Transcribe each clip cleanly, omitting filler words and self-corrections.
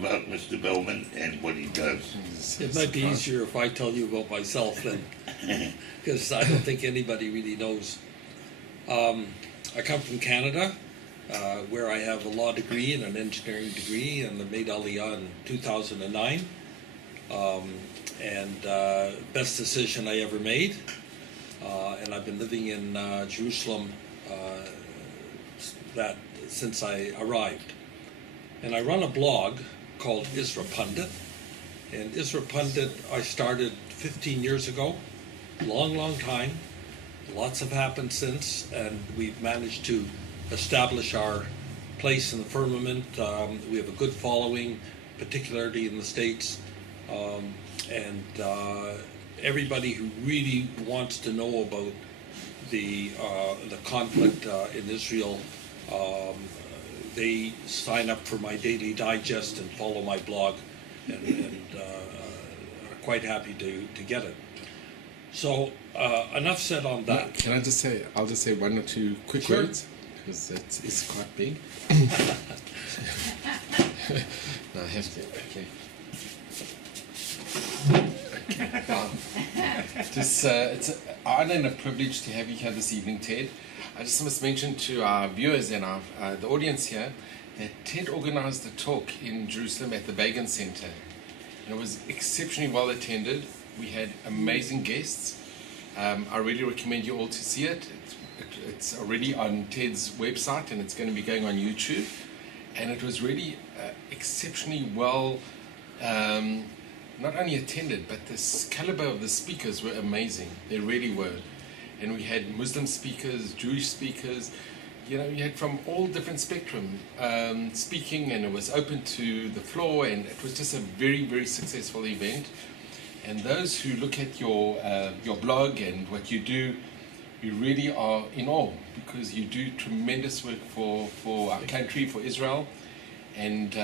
about Mr. Belman and what he does. It might be easier if I tell you about myself then, because I don't think anybody really knows. I come from Canada, where I have a law degree and an engineering degree, and I made Aliyah in 2009. Best decision I ever made. And I've been living in Jerusalem since I arrived. And I run a blog called Isra Pundit. And Isra Pundit I started 15 years ago, long time. Lots have happened since, and we've managed to establish our place in the firmament. We have a good following, particularly in the States. Everybody who really wants to know about the conflict in Israel, they sign up for my daily digest and follow my blog, and are quite happy to get it. So enough said on that. Can I just say? I'll just say one or two quick words because it's quite big. No, I have to. Okay. It's an honor and a privilege to have you here this evening, Ted. I just must mention to our viewers and the audience here that Ted organized a talk in Jerusalem at the Begin Center. And it was exceptionally well attended. We had amazing guests. I really recommend you all to see it. It's already on Ted's website and it's going to be going on YouTube. And it was really exceptionally well not only attended, but the caliber of the speakers were amazing. They really were. And we had Muslim speakers, Jewish speakers, you had from all different spectrum speaking, and it was open to the floor, and it was just a very, very successful event. And those who look at your blog and what you do, you really are in awe, because you do tremendous work for our country, for Israel. And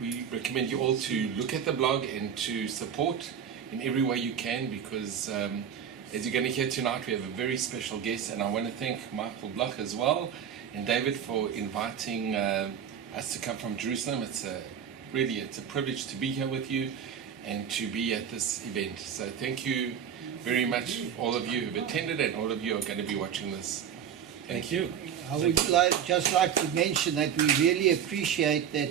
we recommend you all to look at the blog and to support in every way you can, because as you're going to hear tonight, we have a very special guest, and I want to thank Michael Bloch as well and David for inviting us to come from Jerusalem. It's a privilege to be here with you and to be at this event. So thank you very much, all of you who've attended and all of you are going to be watching this. Thank you. I would just like to mention that we really appreciate that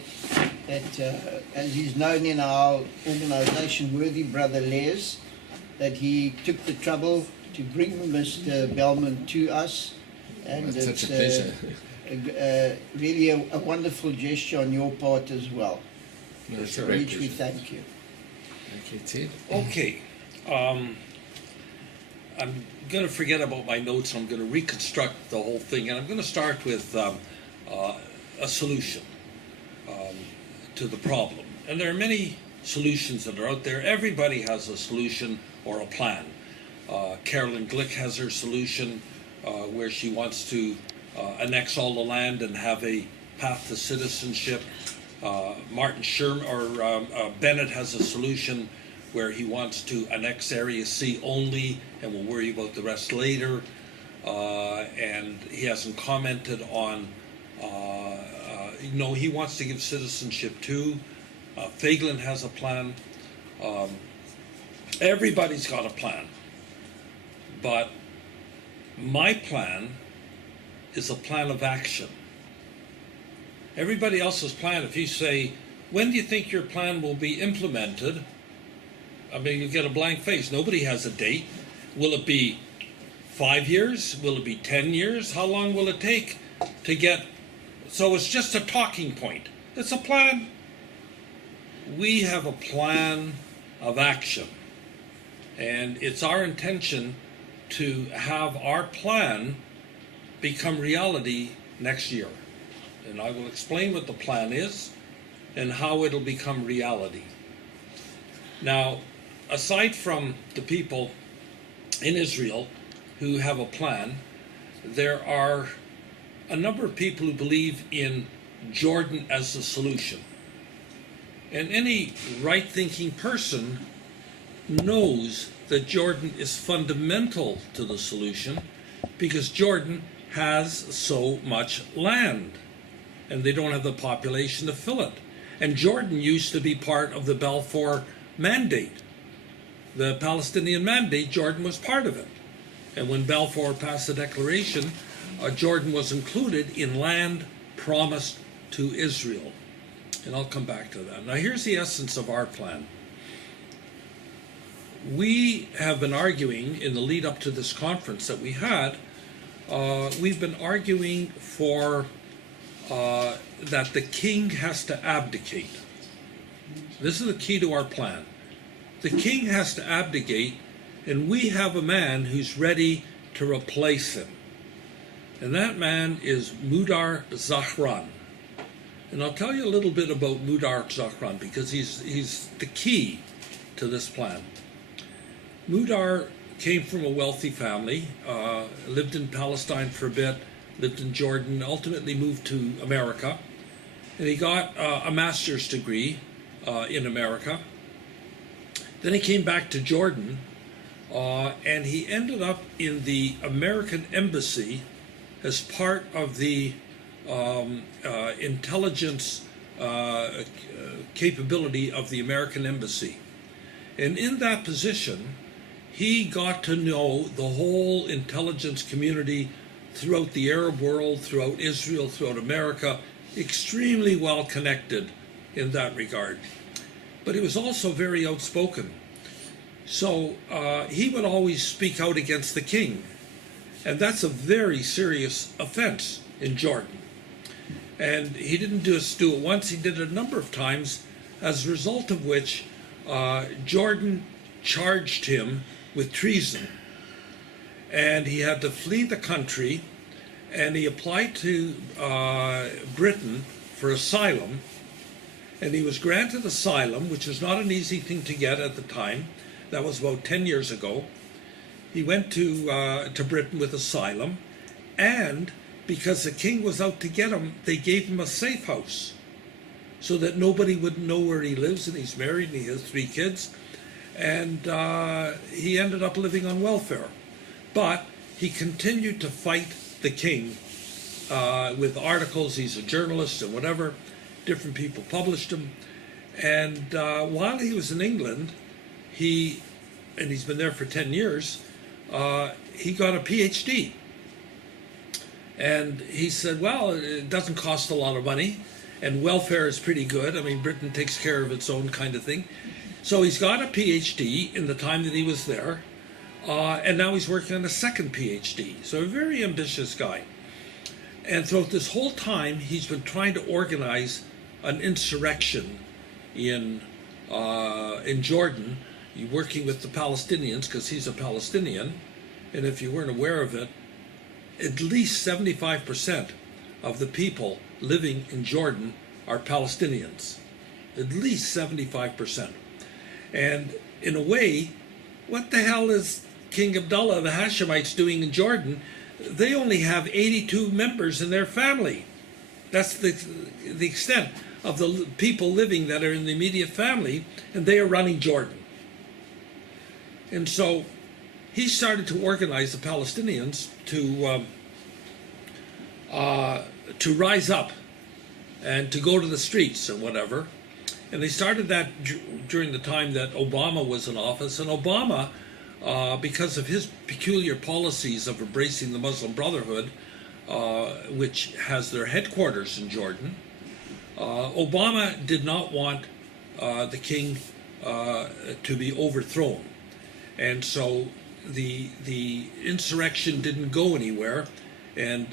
as is known in our organization, Worthy Brother Les, that he took the trouble to bring Mr. Belman to us. And it's it's such a pleasure. Really a wonderful gesture on your part as well, No, it's a for great which we pleasure. thank you. Okay, Ted. Okay. I'm going to forget about my notes. I'm going to reconstruct the whole thing, and I'm going to start with a solution to the problem. And there are many solutions that are out there. Everybody has a solution or a plan. Carolyn Glick has her solution where she wants to annex all the land and have a path to citizenship. Martin Sherman or Bennett has a solution where he wants to annex Area C only, and we'll worry about the rest later. And he hasn't commented on, he wants to give citizenship too. Feiglin has a plan. Everybody's got a plan. But my plan is a plan of action. Everybody else's plan, if you say, when do you think your plan will be implemented? I mean, you get a blank face. Nobody has a date. Will it be 5 years? Will it be 10 years? How long will it take to get? So it's just a talking point. It's a plan. We have a plan of action. And it's our intention to have our plan become reality next year. And I will explain what the plan is and how it'll become reality. Now, aside from the people in Israel who have a plan, there are a number of people who believe in Jordan as the solution. And any right-thinking person knows that Jordan is fundamental to the solution because Jordan has so much land and they don't have the population to fill it. And Jordan used to be part of the Balfour Mandate. The Palestinian Mandate, Jordan was part of it. And when Balfour passed the declaration, Jordan was included in land promised to Israel. And I'll come back to that. Now here's the essence of our plan. We have been arguing in the lead up to this conference that we had, we've been arguing for that the king has to abdicate. This is the key to our plan. The king has to abdicate, and we have a man who's ready to replace him. And that man is Mudar Zachran. And I'll tell you a little bit about Mudar Zachran because he's the key to this plan. Mudar came from a wealthy family, lived in Palestine for a bit, lived in Jordan, ultimately moved to America. And he got a master's degree in America. Then he came back to Jordan, and he ended up in the American embassy as part of the intelligence capability of the American embassy. And in that position, he got to know the whole intelligence community throughout the Arab world, throughout Israel, throughout America, extremely well connected in that regard. But he was also very outspoken. So he would always speak out against the king. And that's a very serious offense in Jordan. And he didn't just do it once, he did it a number of times, as a result of which Jordan charged him with treason. And he had to flee the country, and he applied to Britain for asylum, and he was granted asylum, which was not an easy thing to get at the time. That was about 10 years ago. He went to Britain with asylum, and because the king was out to get him, they gave him a safe house so that nobody would know where he lives, and he's married and he has 3 kids, and he ended up living on welfare. But he continued to fight the king with articles. He's a journalist and whatever. Different people published him. And while he was in England, and he's been there for 10 years, he got a PhD. And he said, well, it doesn't cost a lot of money, and welfare is pretty good. I mean, Britain takes care of its own kind of thing. So he's got a PhD in the time that he was there, and now he's working on a second PhD. So a very ambitious guy. And throughout this whole time, he's been trying to organize an insurrection in Jordan, working with the Palestinians, because he's a Palestinian. And if you weren't aware of it, at least 75% of the people living in Jordan are Palestinians. At least 75%. And in a way, what the hell is King Abdullah, the Hashemites, doing in Jordan? They only have 82 members in their family. That's the extent of the people living that are in the immediate family, and they are running Jordan. And so he started to organize the Palestinians to rise up and to go to the streets and whatever. And they started that during the time that Obama was in office. And Obama, because of his peculiar policies of embracing the Muslim Brotherhood, which has their headquarters in Jordan, Obama did not want the king to be overthrown. And so the insurrection didn't go anywhere, and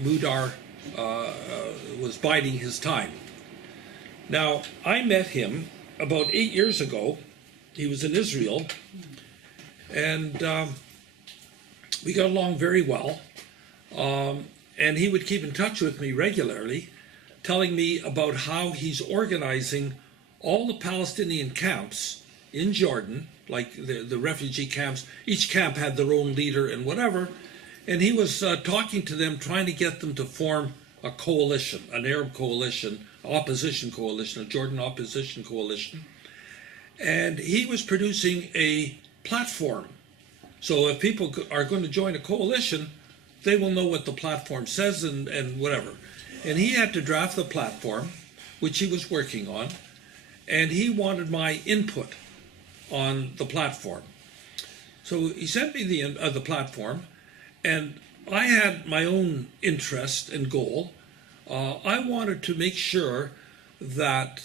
Mudar was biding his time. Now, I met him about 8 years ago. He was in Israel, and we got along very well. And he would keep in touch with me regularly, telling me about how he's organizing all the Palestinian camps in Jordan, like the refugee camps. Each camp had their own leader and whatever. And he was talking to them, trying to get them to form a coalition, an Arab coalition, opposition coalition, a Jordan opposition coalition. And he was producing a platform. So if people are going to join a coalition, they will know what the platform says and whatever. And he had to draft the platform, which he was working on, and he wanted my input on the platform. So he sent me the platform, and I had my own interest and goal. I wanted to make sure that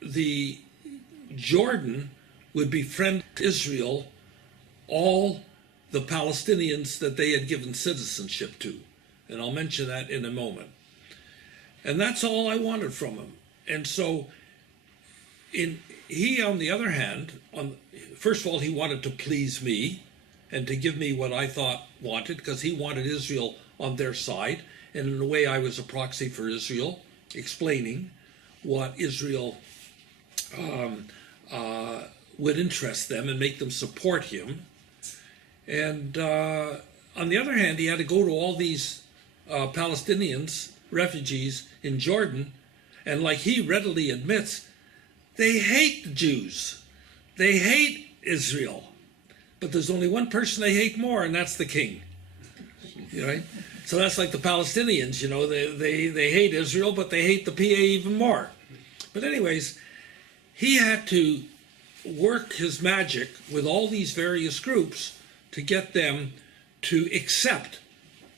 the Jordan would befriend Israel all the Palestinians that they had given citizenship to. And I'll mention that in a moment. And that's all I wanted from him. And so he, on the other hand, first of all, he wanted to please me and to give me what I thought wanted, because he wanted Israel on their side. And in a way, I was a proxy for Israel, explaining what Israel would interest them and make them support him. And on the other hand, he had to go to all these Palestinians, refugees in Jordan, and like he readily admits, they hate the Jews. They hate Israel. But there's only one person they hate more, and that's the king. Right? So that's like the Palestinians, they hate Israel, but they hate the PA even more. But anyways, he had to work his magic with all these various groups to get them to accept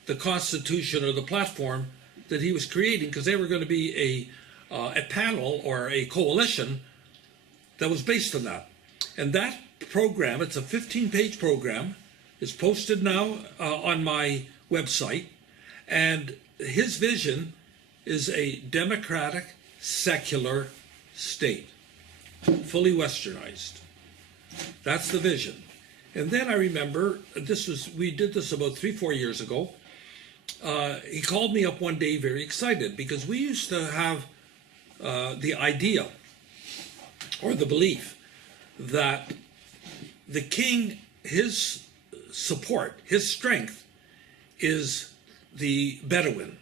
the constitution or the platform that he was creating, because they were going to be a panel or a coalition that was based on that. And that program, it's a 15-page program, is posted now on my website, and his vision is a democratic, secular state, fully westernized. That's the vision. And then I remember, we did this about 3-4 years ago. He called me up one day very excited, because we used to have the idea or the belief that the king, his support, his strength is the Bedouin.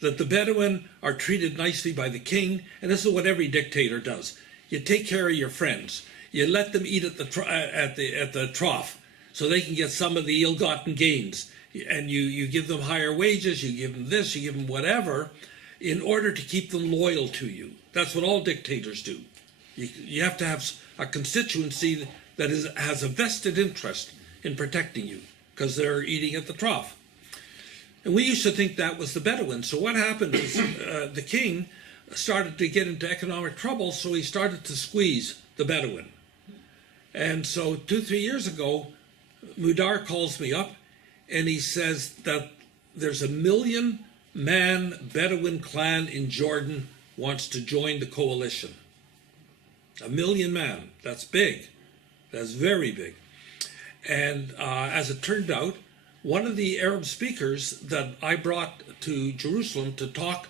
That the Bedouin are treated nicely by the king, and this is what every dictator does. You take care of your friends. You let them eat at the trough, so they can get some of the ill-gotten gains. And you give them higher wages, you give them this, you give them whatever, in order to keep them loyal to you. That's what all dictators do. You have to have a constituency that has a vested interest in protecting you, because they're eating at the trough. And we used to think that was the Bedouin. So what happened is the king started to get into economic trouble, so he started to squeeze the Bedouin. And so 2-3 years ago, Mudar calls me up, and he says that there's a 1 million-man Bedouin clan in Jordan wants to join the coalition. 1 million man. That's big. That's very big. And as it turned out, one of the Arab speakers that I brought to Jerusalem to talk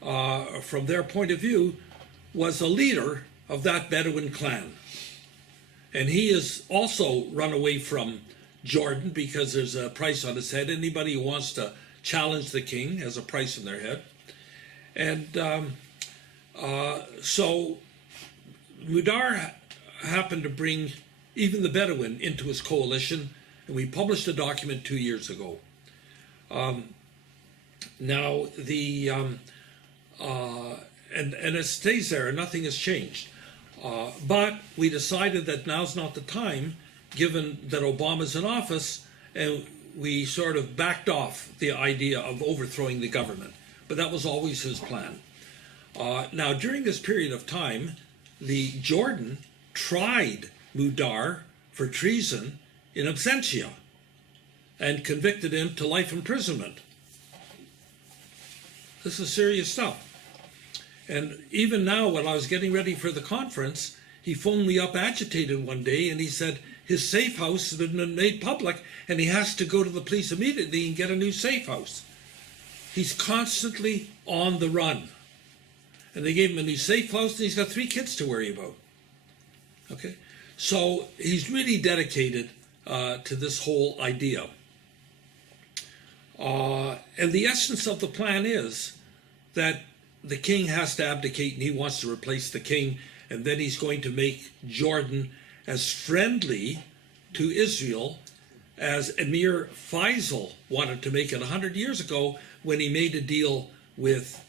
from their point of view was a leader of that Bedouin clan. And he is also run away from Jordan because there's a price on his head. Anybody who wants to challenge the king has a price on their head. And so Mudar happened to bring even the Bedouin into his coalition, and we published a document 2 years ago. Now and it stays there, and nothing has changed. But we decided that now's not the time, given that Obama's in office, and we sort of backed off the idea of overthrowing the government. But that was always his plan. Now, during this period of time, the Jordan tried Mudar for treason in absentia and convicted him to life imprisonment. This is serious stuff. And even now, when I was getting ready for the conference, he phoned me up agitated one day, and he said his safe house has been made public and he has to go to the police immediately and get a new safe house. He's constantly on the run. And they gave him a new safe house, and he's got 3 kids to worry about. Okay? So he's really dedicated to this whole idea. And the essence of the plan is that the king has to abdicate, and he wants to replace the king, and then he's going to make Jordan as friendly to Israel as Emir Faisal wanted to make it 100 years ago when he made a deal with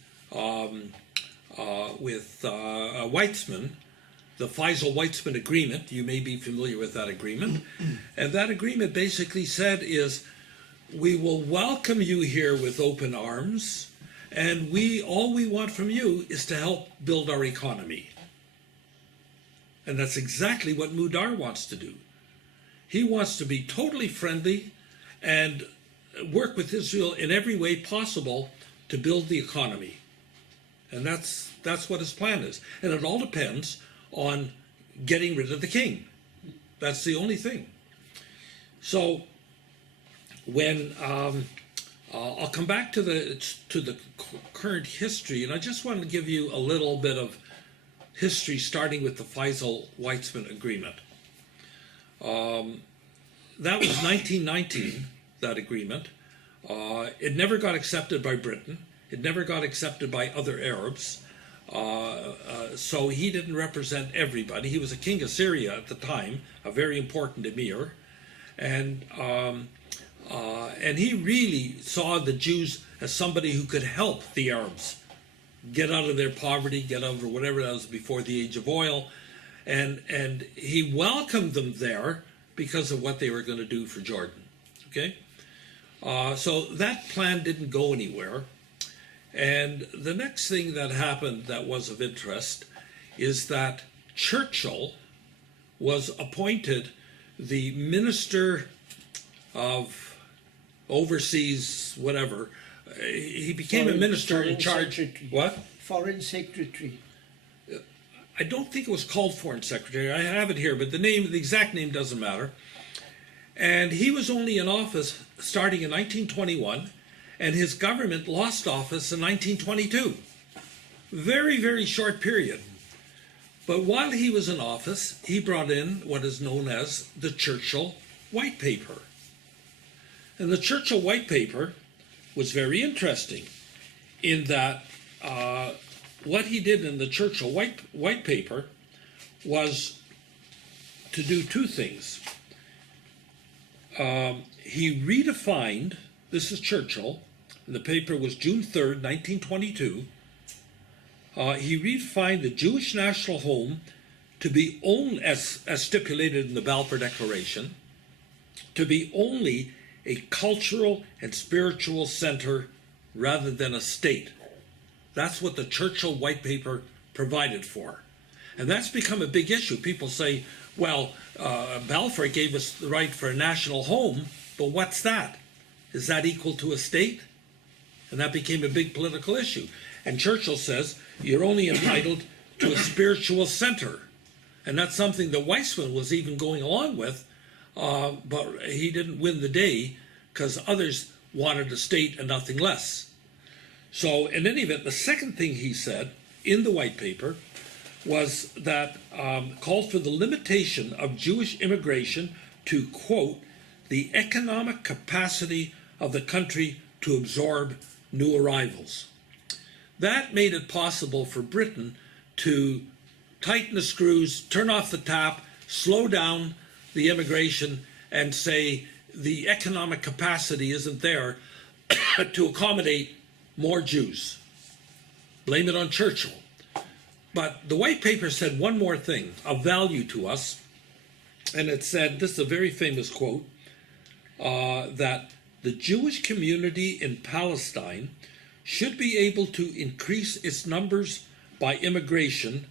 Weitzman, the Faisal-Weitzman Agreement. You may be familiar with that agreement. And that agreement basically said is, we will welcome you here with open arms, and all we want from you is to help build our economy. And that's exactly what Mudar wants to do. He wants to be totally friendly and work with Israel in every way possible to build the economy. And that's what his plan is. And it all depends on getting rid of the king. That's the only thing. So when I'll come back to the current history, and I just want to give you a little bit of history starting with the Faisal-Weitzman Agreement. That was 1919, that agreement. It never got accepted by Britain. It never got accepted by other Arabs. So he didn't represent everybody. He was a king of Syria at the time, a very important emir. And he really saw the Jews as somebody who could help the Arabs get out of their poverty, get over whatever that was before the age of oil. And he welcomed them there because of what they were going to do for Jordan. Okay? So that plan didn't go anywhere. And the next thing that happened that was of interest is that Churchill was appointed the Minister of Overseas, whatever. He became a minister in charge. Secretary. What? Foreign Secretary. I don't think it was called Foreign Secretary. I have it here, but the exact name doesn't matter. And he was only in office starting in 1921, and his government lost office in 1922. Very, very short period. But while he was in office, he brought in what is known as the Churchill White Paper. And the Churchill White Paper was very interesting in that what he did in the Churchill White Paper was to do two things. He redefined, this is Churchill, and the paper was June 3rd, 1922. He redefined the Jewish national home to be only, as stipulated in the Balfour Declaration, to be only a cultural and spiritual center rather than a state. That's what the Churchill White Paper provided for. And that's become a big issue. People say, well, Balfour gave us the right for a national home, but what's that? Is that equal to a state? And that became a big political issue. And Churchill says, you're only entitled to a spiritual center. And that's something that Weizmann was even going along with, but he didn't win the day because others wanted a state and nothing less. So in any event, the second thing he said in the white paper was that called for the limitation of Jewish immigration to, quote, the economic capacity of the country to absorb new arrivals. That made it possible for Britain to tighten the screws, turn off the tap, slow down the immigration, and say the economic capacity isn't there to accommodate more Jews. Blame it on Churchill. But the white paper said one more thing of value to us, and it said, this is a very famous quote, that the Jewish community in Palestine should be able to increase its numbers by immigration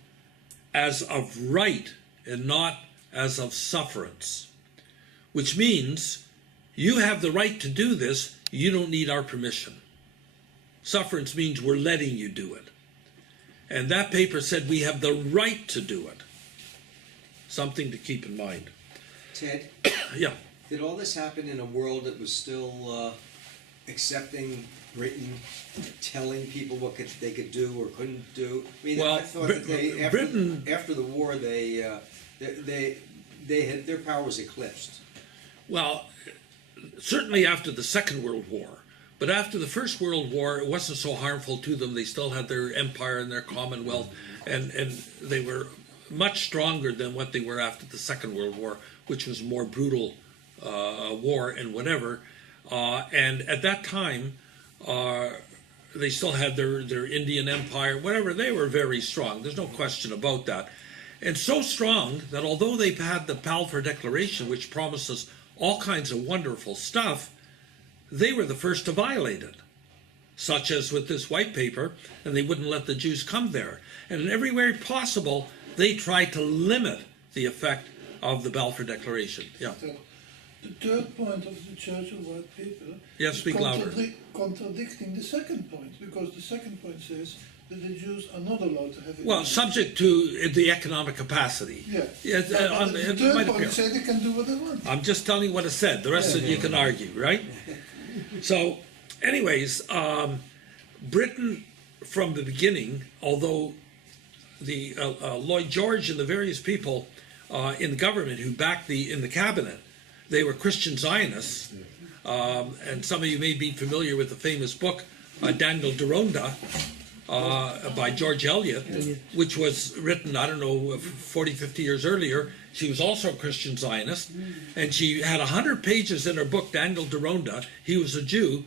as of right and not as of sufferance, which means you have the right to do this, you don't need our permission. Sufferance means we're letting you do it. And that paper said we have the right to do it. Something to keep in mind. Ted, Yeah. did all this happen in a world that was still accepting Britain, telling people what they could do or couldn't do? I mean, Well, I thought that they, Britain- after the war, they had their power was eclipsed. Well, certainly after the Second World War. But after the First World War, it wasn't so harmful to them. They still had their empire and their Commonwealth, and they were much stronger than what they were after the Second World War, which was more brutal war and whatever. And at that time, they still had their Indian Empire, whatever. They were very strong. There's no question about that. And so strong that although they've had the Balfour Declaration, which promised us all kinds of wonderful stuff, they were the first to violate it, such as with this white paper, and they wouldn't let the Jews come there. And in every way possible, they tried to limit the effect of the Balfour Declaration. Yeah. The third point of the Churchill White Paper Yeah, is speak louder. Contradicting the second point, because the second point says that the Jews are not allowed to have it. Well, subject to the economic capacity. Yeah. Yeah, But the it third might point appear. says they can do what they want. I'm just telling you what it said. The rest of it you can argue, right? So, anyways, Britain from the beginning, although the Lloyd George and the various people in the government who backed in the cabinet, they were Christian Zionists, and some of you may be familiar with the famous book Daniel Deronda by George Eliot, which was written, I don't know, 40, 50 years earlier. She was also a Christian Zionist, and she had 100 pages in her book, Daniel Deronda. He was a Jew,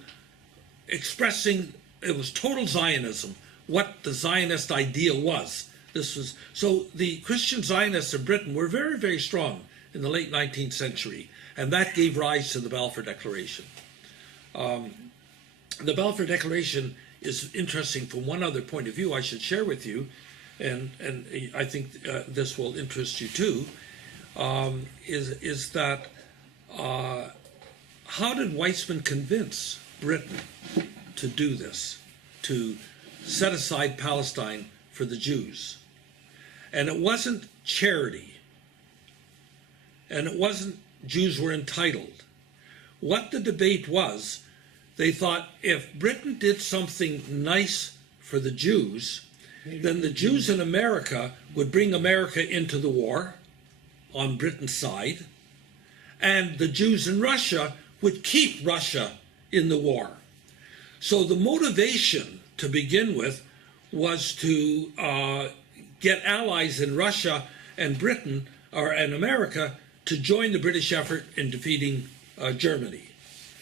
expressing, it was total Zionism, what the Zionist ideal was. This was, so the Christian Zionists of Britain were very, very strong in the late 19th century, and that gave rise to the Balfour Declaration. The Balfour Declaration is interesting from one other point of view I should share with you, and I think this will interest you too, is that how did Weizmann convince Britain to do this, to set aside Palestine for the Jews? And it wasn't charity, and it wasn't Jews were entitled. What the debate was, they thought if Britain did something nice for the Jews, then the Jews in America would bring America into the war on Britain's side, and the Jews in Russia would keep Russia in the war. So the motivation to begin with was to get allies in Russia and Britain, and America, to join the British effort in defeating Germany.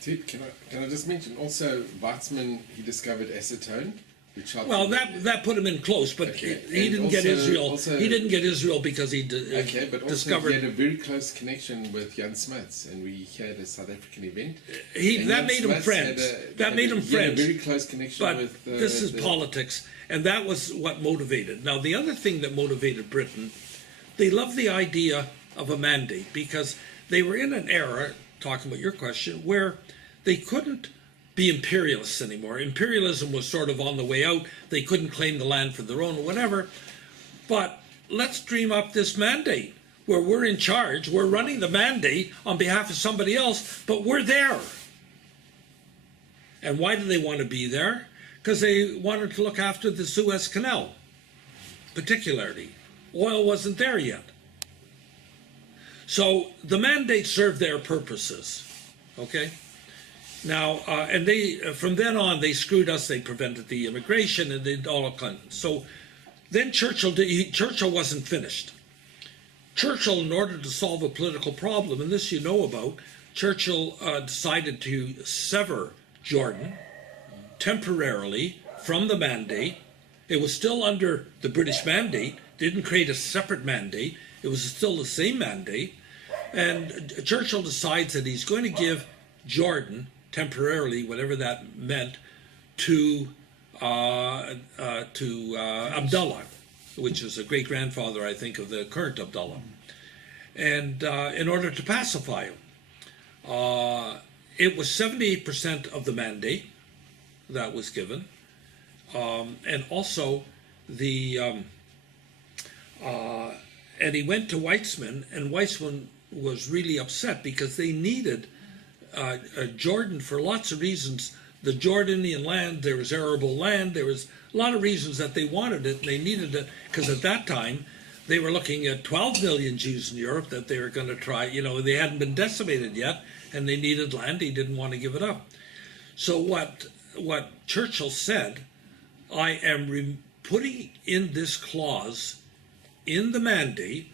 Dude, can I just mention also Weizmann, he discovered acetone, which helped. Well, that put him in close, but Okay. he didn't get Israel. He didn't get Israel because he Okay, but also discovered. he had a very close connection with Jan Smuts, and we had a South African event. That Jan made him Smuts friends. had He a very close connection But with. this is politics, and that was what motivated. Now, the other thing that motivated Britain, they loved the idea of a mandate because they were in an era, talking about your question, where they couldn't be imperialists anymore. Imperialism was sort of on the way out. They couldn't claim the land for their own or whatever. But let's dream up this mandate where we're in charge. We're running the mandate on behalf of somebody else, but we're there. And why do they want to be there? Because they wanted to look after the Suez Canal, particularly. Oil wasn't there yet. So the mandate served their purposes, okay? Now, and they, from then on, they screwed us. They prevented the immigration and did all of Clinton. So then Churchill wasn't finished. Churchill, in order to solve a political problem, and this you know about, Churchill decided to sever Jordan temporarily from the mandate. It was still under the British mandate, didn't create a separate mandate. It was still the same mandate. And Churchill decides that he's going to give Jordan, temporarily, whatever that meant, to Abdullah, which is a great-grandfather, I think, of the current Abdullah, and in order to pacify him. It was 78% of the mandate that was given, and also and he went to Weizmann, and Weizmann was really upset because they needed Jordan for lots of reasons. The Jordanian land, there was arable land, there was a lot of reasons that they wanted it, and they needed it, because at that time they were looking at 12 million Jews in Europe that they were going to try, they hadn't been decimated yet, and they needed land. He didn't want to give it up. So what Churchill said, I am putting in this clause in the mandate,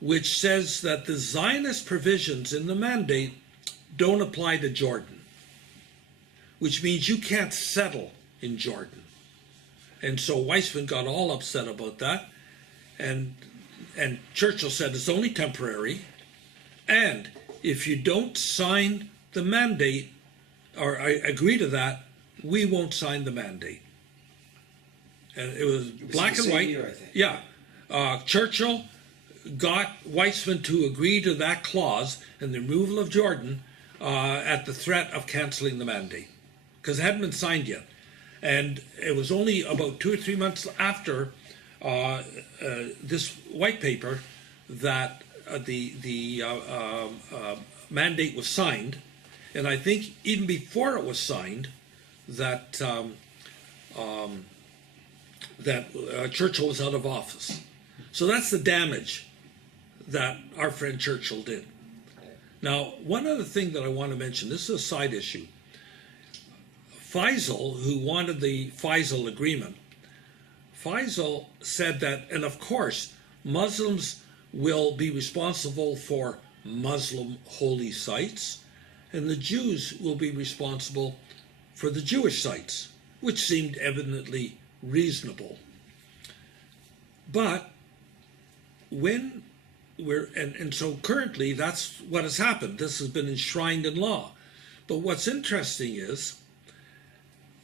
which says that the Zionist provisions in the mandate don't apply to Jordan, which means you can't settle in Jordan. And so Weizmann got all upset about that, and Churchill said it's only temporary, and if you don't sign the mandate or agree to that, we won't sign the mandate. And it was black the and same white. year, I think. Yeah, Churchill got Weizmann to agree to that clause and the removal of Jordan at the threat of canceling the mandate, because it hadn't been signed yet. And it was only about 2 or 3 months after this white paper that the mandate was signed, and I think even before it was signed, that Churchill was out of office. So that's the damage that our friend Churchill did. Now, one other thing that I want to mention, this is a side issue. Faisal, who wanted the Faisal agreement, Faisal said that, and of course, Muslims will be responsible for Muslim holy sites, and the Jews will be responsible for the Jewish sites, which seemed evidently reasonable. But when and so currently that's what has happened. This has been enshrined in law. But what's interesting is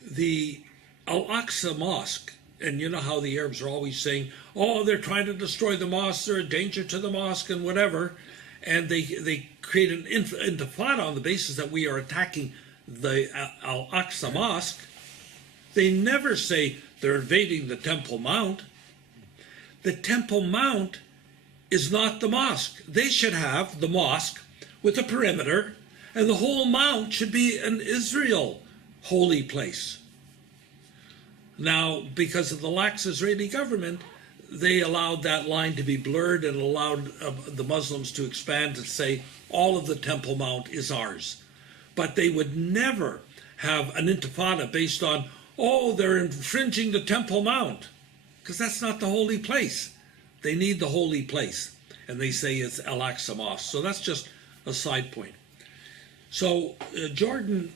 the Al-Aqsa Mosque, and you know how the Arabs are always saying, oh, they're trying to destroy the mosque, they're a danger to the mosque and whatever, and they create an intifada on the basis that we are attacking the Al-Aqsa Mosque. They never say they're invading the Temple Mount. The Temple Mount is not the mosque. They should have the mosque with a perimeter, and the whole mount should be an Israel holy place. Now, because of the lax Israeli government, they allowed that line to be blurred and allowed the Muslims to expand and say all of the Temple Mount is ours. But they would never have an intifada based on, oh, they're infringing the Temple Mount, because that's not the holy place. They need the holy place, and they say it's Al-Aqsa Mosque. So that's just a side point. So Jordan,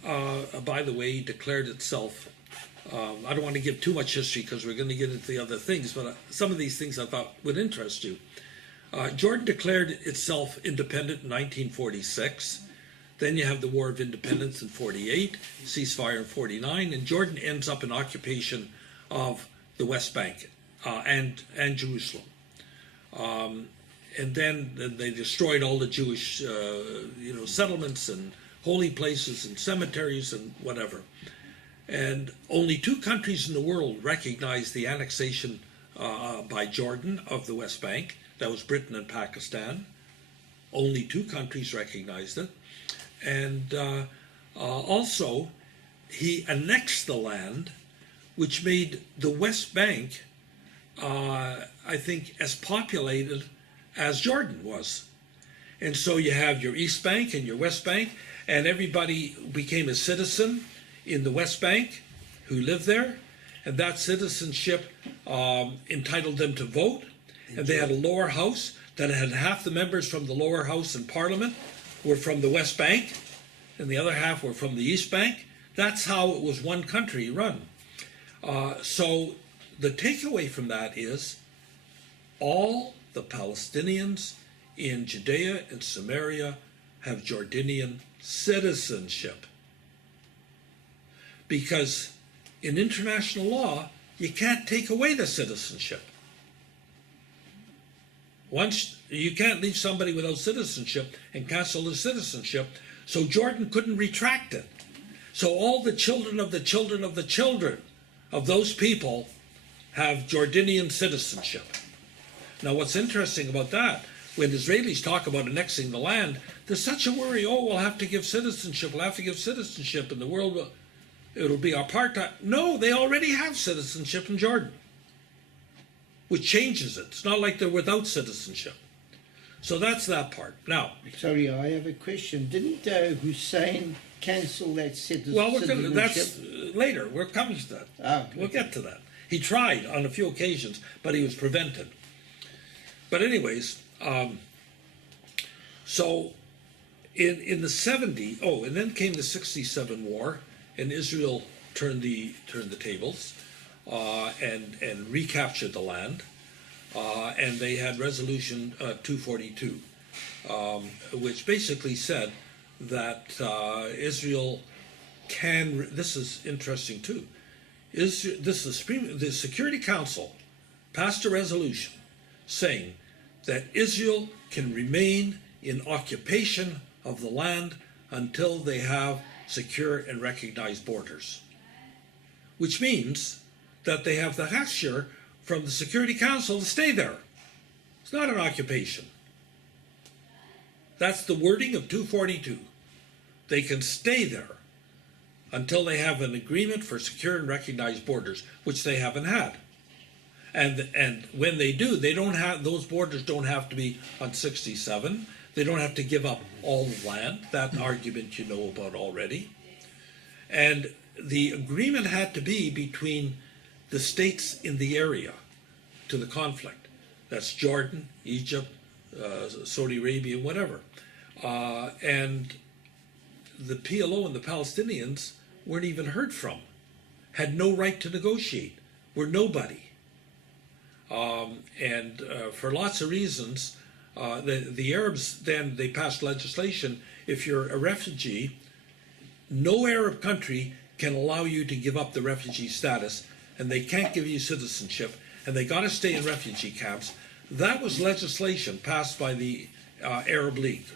by the way, declared itself, I don't want to give too much history because we're going to get into the other things, but some of these things I thought would interest you. Jordan declared itself independent in 1946. Then you have the War of Independence in 48, ceasefire in 49, and Jordan ends up in occupation of the West Bank and Jerusalem. And then they destroyed all the Jewish settlements and holy places and cemeteries and whatever. And only 2 countries in the world recognized the annexation by Jordan of the West Bank. That was Britain and Pakistan. Only 2 countries recognized it. And also, he annexed the land, which made the West Bank, I think, as populated as Jordan was. And so you have your East Bank and your West Bank, and everybody became a citizen in the West Bank who lived there, and that citizenship entitled them to vote. And they had a lower house that had half the members from the lower house in Parliament were from the West Bank, and the other half were from the East Bank. That's how it was one country run. So the takeaway from that is all the Palestinians in Judea and Samaria have Jordanian citizenship. Because in international law, you can't take away the citizenship. Once you can't leave somebody without citizenship and cancel the citizenship, so Jordan couldn't retract it. So all the children of the children of the children of those people have Jordanian citizenship. Now what's interesting about that, when Israelis talk about annexing the land, there's such a worry, oh, we'll have to give citizenship, and the world it'll be apartheid. No, they already have citizenship in Jordan, which changes it. It's not like they're without citizenship. So that's that part. Now, Sorry, I have a question. Didn't Hussein cancel that citizenship? well, that's later. We're coming to that. Ah, We'll get to that. He tried on a few occasions, but he was prevented. But anyways, so in the 70s, and then came the 67 war, and Israel turn the tables and recapture the land. And they had Resolution 242, which basically said that Israel can. This is interesting too. The Security Council passed a resolution saying that Israel can remain in occupation of the land until they have secure and recognized borders, which means that they have the hechsher from the Security Council to stay there. It's not an occupation. That's the wording of 242. They can stay there until they have an agreement for secure and recognized borders, which they haven't had. And when they do, they don't have, those borders don't have to be on 67. They don't have to give up all the land. That argument you know about already. And the agreement had to be between the states in the area to the conflict. That's Jordan, Egypt, Saudi Arabia, whatever. And the PLO and the Palestinians weren't even heard from, had no right to negotiate, were nobody. And for lots of reasons, the Arabs then, they passed legislation, if you're a refugee, no Arab country can allow you to give up the refugee status, and they can't give you citizenship, and they got to stay in refugee camps. That was legislation passed by the Arab League.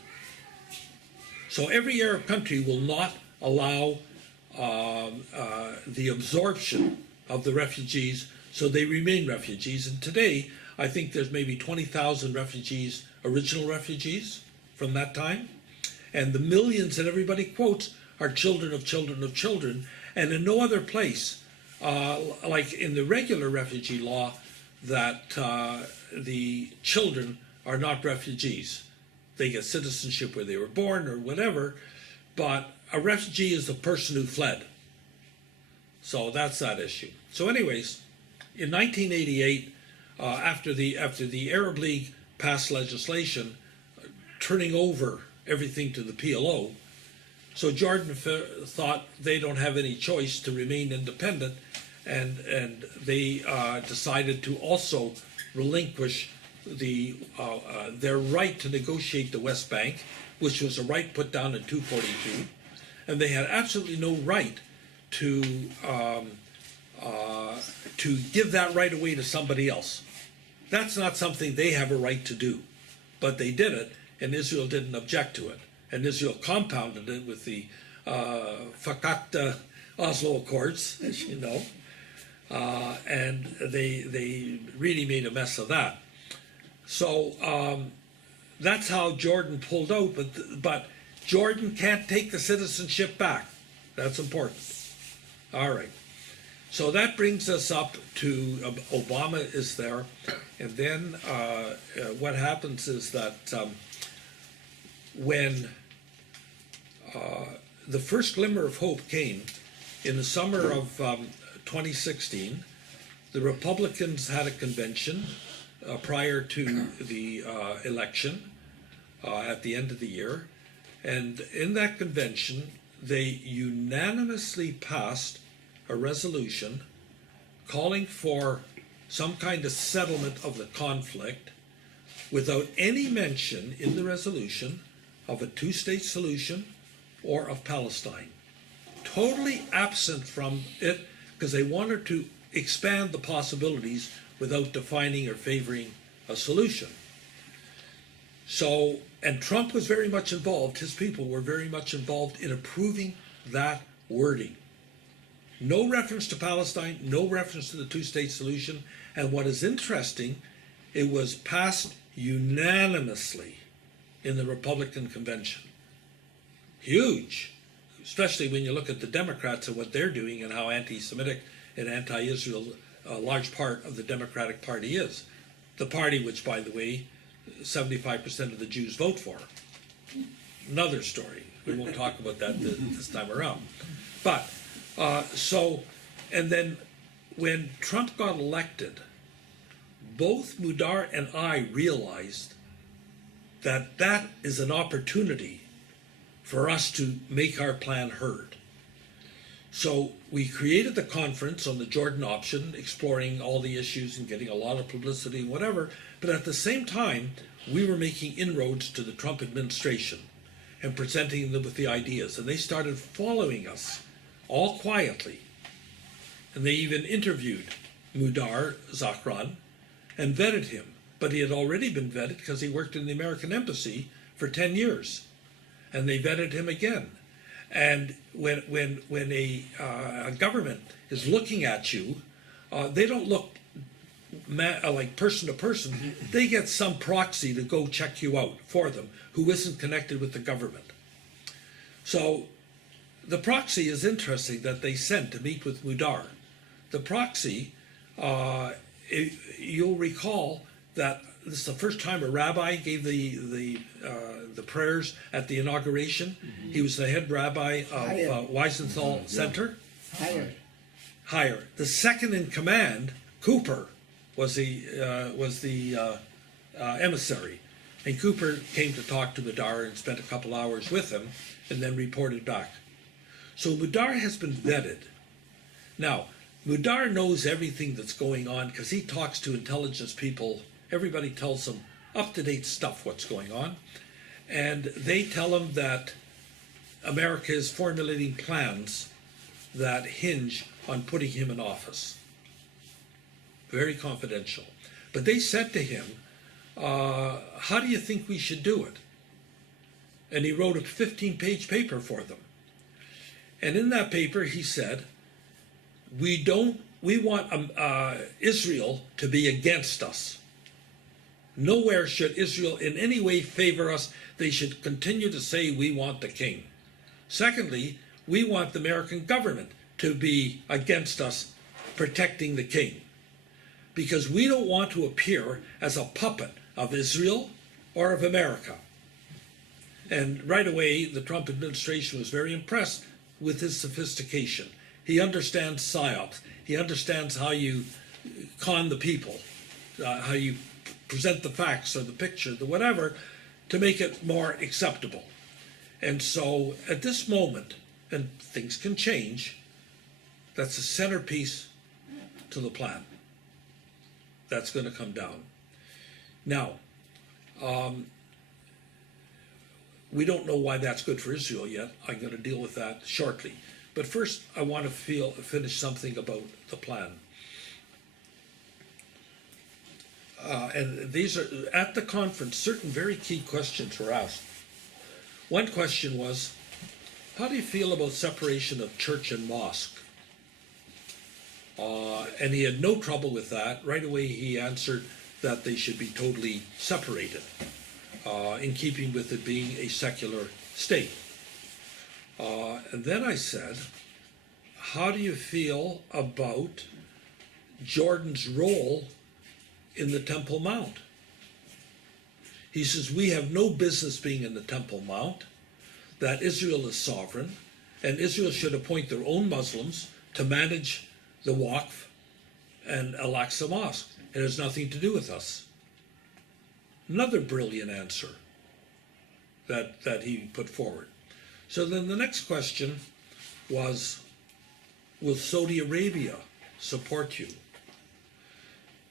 So every Arab country will not allow the absorption of the refugees, so they remain refugees. And today, I think there's maybe 20,000 refugees, original refugees from that time. And the millions that everybody quotes are children of children of children. And in no other place, like in the regular refugee law, that the children are not refugees. They get citizenship where they were born or whatever, but a refugee is the person who fled. So that's that issue. So anyways, in 1988, after the Arab League passed legislation turning over everything to the PLO, so Jordan thought they don't have any choice to remain independent, and they decided to also relinquish their right to negotiate the West Bank, which was a right put down in 242, and they had absolutely no right to give that right away to somebody else. That's not something they have a right to do, but they did it, and Israel didn't object to it, and Israel compounded it with the Fakat Oslo Accords, as you know, and they really made a mess of that. So that's how Jordan pulled out, but Jordan can't take the citizenship back. That's important. All right. So that brings us up to Obama is there, and then what happens is that when the first glimmer of hope came in the summer of 2016, the Republicans had a convention prior to the election at the end of the year, and in that convention they unanimously passed a resolution calling for some kind of settlement of the conflict without any mention in the resolution of a two-state solution or of Palestine. Totally absent from it because they wanted to expand the possibilities without defining or favoring a solution. So, and Trump was very much involved, his people were very much involved in approving that wording. No reference to Palestine, no reference to the two-state solution, and what is interesting, it was passed unanimously in the Republican convention. Huge, especially when you look at the Democrats and what they're doing and how anti-Semitic and anti-Israel a large part of the Democratic Party is. The party which, by the way, 75% of the Jews vote for. Another story. We won't talk about that this time around. But, and then when Trump got elected, both Mudar and I realized that that is an opportunity for us to make our plan heard. So we created the conference on the Jordan option, exploring all the issues and getting a lot of publicity and whatever. But at the same time, we were making inroads to the Trump administration and presenting them with the ideas. And they started following us, all quietly. And they even interviewed Mudar Zachran and vetted him. But he had already been vetted because he worked in the American embassy for 10 years. And they vetted him again. And when a government is looking at you, they don't look like person to person. They get some proxy to go check you out for them who isn't connected with the government. So the proxy is interesting that they sent to meet with Mudar. The proxy, you'll recall that this is the first time a rabbi gave the prayers at the inauguration. Mm-hmm. He was the head rabbi of Wiesenthal Center. Higher. The second in command, Cooper, was the emissary, and Cooper came to talk to Mudar and spent a couple hours with him, and then reported back. So Mudar has been vetted. Now, Mudar knows everything that's going on because he talks to intelligence people. Everybody tells him up-to-date stuff what's going on, and they tell him that America is formulating plans that hinge on putting him in office. Very confidential. But they said to him, how do you think we should do it? And he wrote a 15-page paper for them. And in that paper he said, we want Israel to be against us. Nowhere should Israel in any way favor us. They should continue to say we want the king. Secondly, we want the American government to be against us, protecting the king. Because we don't want to appear as a puppet of Israel or of America. And right away, the Trump administration was very impressed with his sophistication. He understands psyops. He understands how you con the people, how you present the facts or the picture, the whatever, to make it more acceptable. And so at this moment, and things can change, that's the centerpiece to the plan. That's going to come down. Now, we don't know why that's good for Israel yet. I'm going to deal with that shortly. But first, I want to finish something about the plan. And these are, at the conference, certain very key questions were asked. One question was, how do you feel about separation of church and mosque? And he had no trouble with that. Right away he answered that they should be totally separated, in keeping with it being a secular state. And then I said, how do you feel about Jordan's role in the Temple Mount? He says, we have no business being in the Temple Mount, that Israel is sovereign, and Israel should appoint their own Muslims to manage the Waqf and Al-Aqsa Mosque. It has nothing to do with us. Another brilliant answer that he put forward. So then the next question was, will Saudi Arabia support you?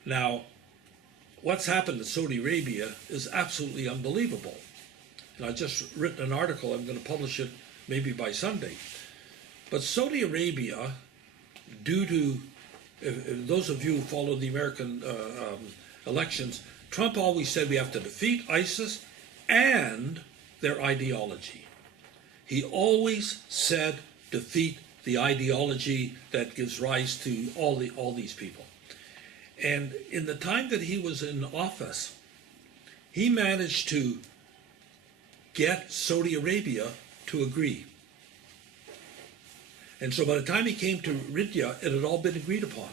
Now, what's happened to Saudi Arabia is absolutely unbelievable. And I just written an article, I'm going to publish it maybe by Sunday. But Saudi Arabia, due to, those of you who followed the American elections, Trump always said we have to defeat ISIS and their ideology. He always said defeat the ideology that gives rise to all these people. And in the time that he was in office, he managed to get Saudi Arabia to agree. And so by the time he came to Riyadh, it had all been agreed upon.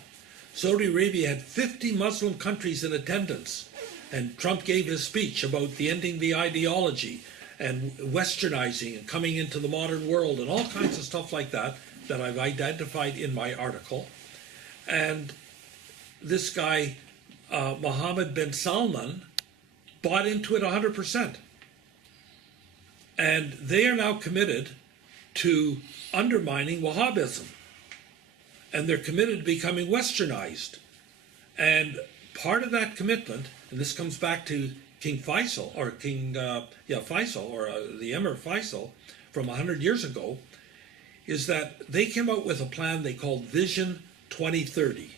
Saudi Arabia had 50 Muslim countries in attendance, and Trump gave his speech about the ending the ideology and westernizing and coming into the modern world and all kinds of stuff like that I've identified in my article. And this guy, Mohammed bin Salman, bought into it 100%. And they are now committed to undermining Wahhabism. and they're committed to becoming westernized. And part of that commitment, and this comes back to King Faisal, or Faisal, or the Emir Faisal from 100 years ago, is that they came out with a plan they called Vision 2030.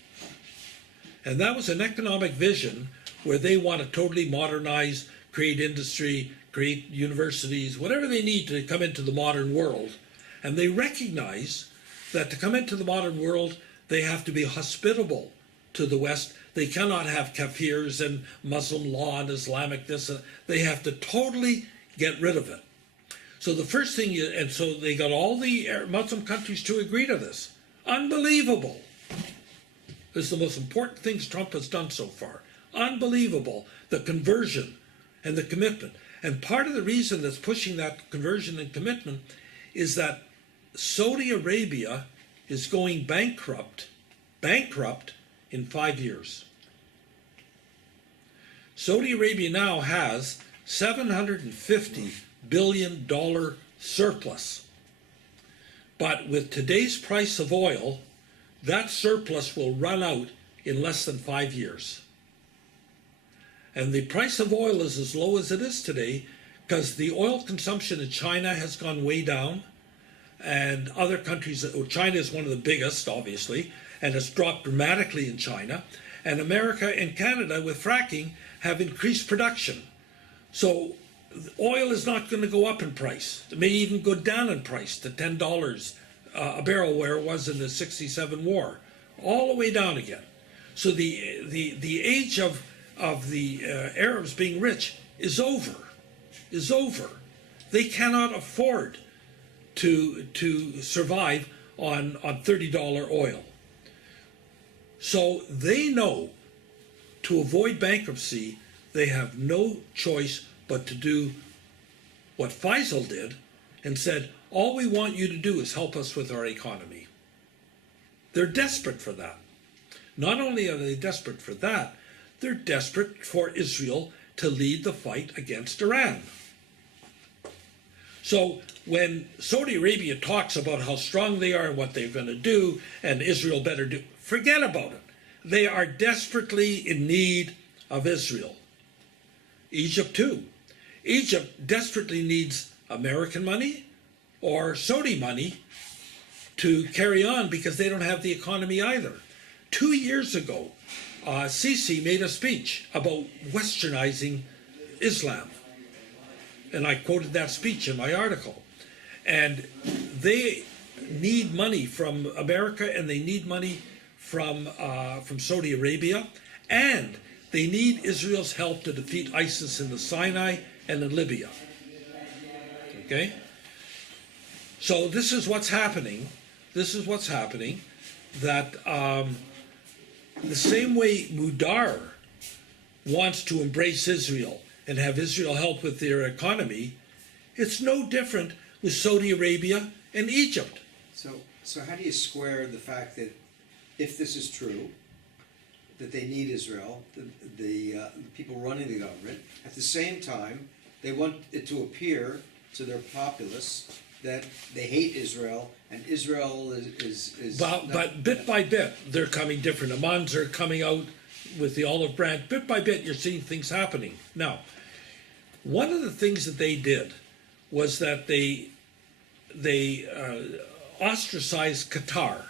And that was an economic vision where they want to totally modernize, create industry, create universities, whatever they need to come into the modern world. And they recognize that to come into the modern world, they have to be hospitable to the West. They cannot have kafirs and Muslim law and Islamic this. They have to totally get rid of it. So the first thing, and so they got all the Muslim countries to agree to this. Unbelievable. This is the most important things Trump has done so far. Unbelievable, the conversion and the commitment. And part of the reason that's pushing that conversion and commitment is that Saudi Arabia is going bankrupt in 5 years. Saudi Arabia now has $750 billion surplus. But with today's price of oil, that surplus will run out in less than 5 years. And the price of oil is as low as it is today because the oil consumption in China has gone way down, and other countries, China is one of the biggest, obviously, and has dropped dramatically in China, and America and Canada with fracking have increased production. So oil is not going to go up in price. It may even go down in price to $10 a barrel where it was in the '67 war, all the way down again. So the age of the Arabs being rich is over. They cannot afford to survive on $30 oil. So they know to avoid bankruptcy, they have no choice but to do what Faisal did and said, all we want you to do is help us with our economy. They're desperate for that. Not only are they desperate for that, they're desperate for Israel to lead the fight against Iran. So when Saudi Arabia talks about how strong they are and what they're going to do, and Israel better do, forget about it. They are desperately in need of Israel. Egypt too. Egypt desperately needs American money or Saudi money to carry on because they don't have the economy either. 2 years ago, Sisi made a speech about westernizing Islam. And I quoted that speech in my article. And they need money from America, and they need money from Saudi Arabia, and they need Israel's help to defeat ISIS in the Sinai and in Libya. Okay? So this is what's happening. That the same way Mudar wants to embrace Israel and have Israel help with their economy, it's no different with Saudi Arabia and Egypt. So how do you square the fact that if this is true, that they need Israel, the people running the government, at the same time, they want it to appear to their populace that they hate Israel, and Israel is But bit by bit, they're coming different. Amans are coming out with the olive branch. Bit by bit, you're seeing things happening. Now, one of the things that they did was that they ostracized Qatar.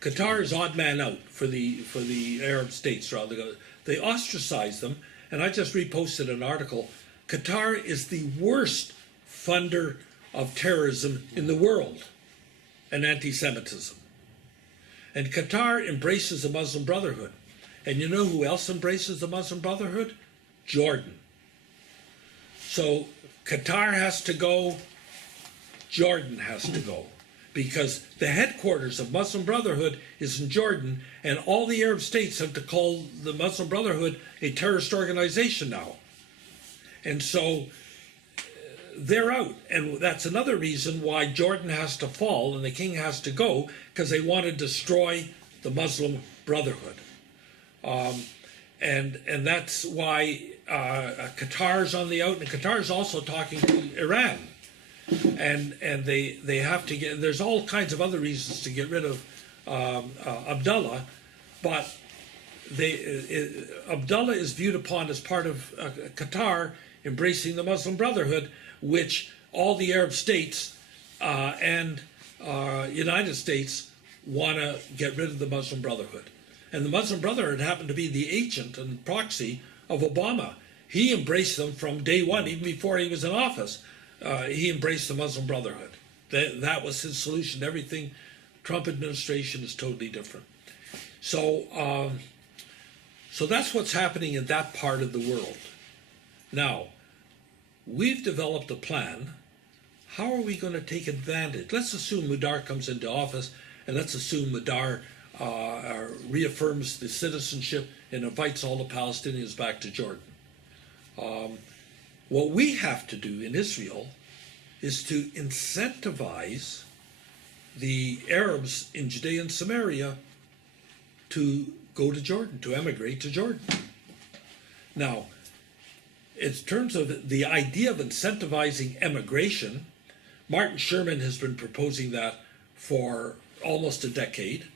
Qatar is odd man out for the Arab states. They ostracized them, and I just reposted an article. Qatar is the worst funder of terrorism in the world and anti-Semitism. And Qatar embraces the Muslim Brotherhood. And you know who else embraces the Muslim Brotherhood? Jordan. So Qatar has to go, Jordan has to go, because the headquarters of Muslim Brotherhood is in Jordan, and all the Arab states have to call the Muslim Brotherhood a terrorist organization now. And so they're out, and that's another reason why Jordan has to fall and the king has to go, because they want to destroy the Muslim Brotherhood. And that's why Qatar's on the out, and Qatar's also talking to Iran. and they have to get. There's all kinds of other reasons to get rid of Abdullah, but Abdullah is viewed upon as part of Qatar embracing the Muslim Brotherhood, which all the Arab states and United States want to get rid of the Muslim Brotherhood. And the Muslim Brotherhood happened to be the agent and proxy of Obama. He embraced them from day one, even before he was in office. He embraced the Muslim Brotherhood. That was his solution. Everything Trump administration is totally different. So that's what's happening in that part of the world. Now, we've developed a plan. How are we going to take advantage? Let's assume Mudar comes into office, and let's assume Mudar reaffirms the citizenship and invites all the Palestinians back to Jordan. What we have to do in Israel is to incentivize the Arabs in Judea and Samaria to go to Jordan, to emigrate to Jordan. Now, in terms of the idea of incentivizing emigration, Martin Sherman has been proposing that for almost a decade.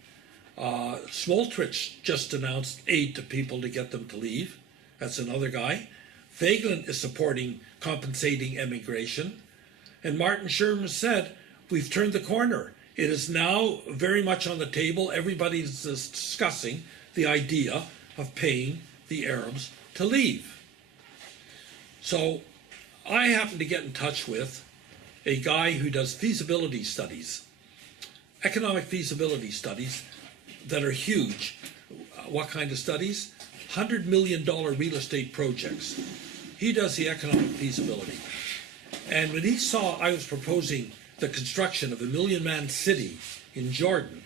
Smoltrich just announced aid to people to get them to leave. That's another guy. Feiglin is supporting compensating emigration. And Martin Sherman said, we've turned the corner. It is now very much on the table. Everybody's discussing the idea of paying the Arabs to leave. So I happen to get in touch with a guy who does feasibility studies, economic feasibility studies that are huge. What kind of studies? $100 million real estate projects. He does the economic feasibility. And when he saw I was proposing the construction of a 1 million man city in Jordan,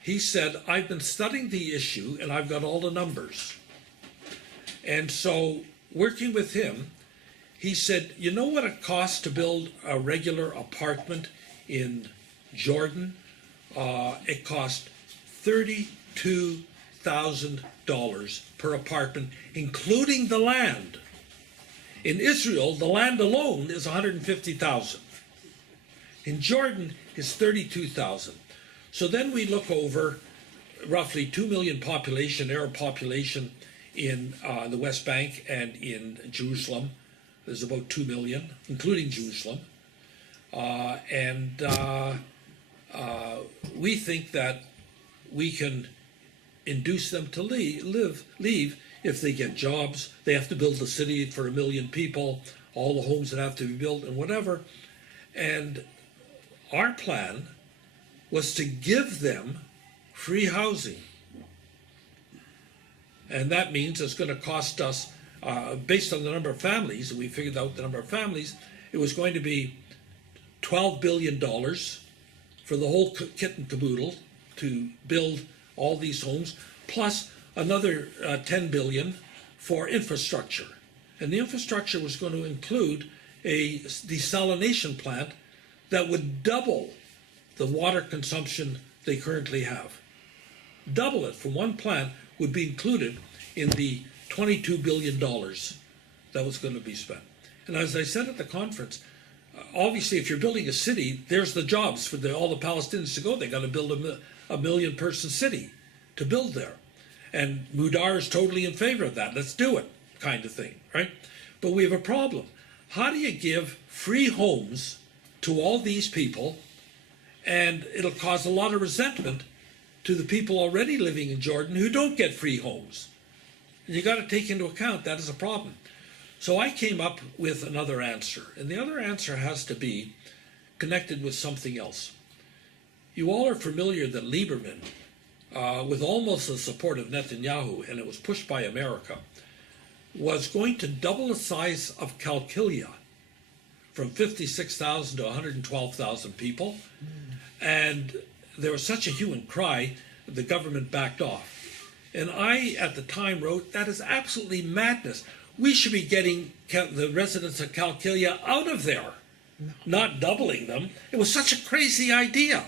he said, I've been studying the issue and I've got all the numbers. And so, working with him, he said, you know what it costs to build a regular apartment in Jordan? It cost $32,000 per apartment, including the land. In Israel, the land alone is $150,000. In Jordan, it's $32,000. So then we look over roughly 2 million population, Arab population in the West Bank and in Jerusalem. There's about 2 million, including Jerusalem. We think that we can induce them to leave if they get jobs. They have to build a city for 1 million people, all the homes that have to be built and whatever. And our plan was to give them free housing. And that means it's going to cost us, based on the number of families, and we figured out the number of families, it was going to be $12 billion for the whole kit and caboodle to build all these homes, plus another $10 billion for infrastructure. And the infrastructure was going to include a desalination plant that would double the water consumption they currently have. Double it from one plant would be included in the $22 billion that was going to be spent. And as I said at the conference, obviously if you're building a city, there's the jobs for all the Palestinians to go. They got to build a 1 million person city to build there. And Mudar is totally in favor of that. Let's do it, kind of thing, right? But we have a problem. How do you give free homes to all these people? And it'll cause a lot of resentment to the people already living in Jordan who don't get free homes. And you got to take into account that as a problem. So I came up with another answer. And the other answer has to be connected with something else. You all are familiar that Lieberman, with almost the support of Netanyahu, and it was pushed by America, was going to double the size of Qalqilia from 56,000 to 112,000 people. And there was such a hue and cry, the government backed off. And I, at the time, wrote, that is absolutely madness. We should be getting the residents of Qalqilia out of there, not doubling them. It was such a crazy idea.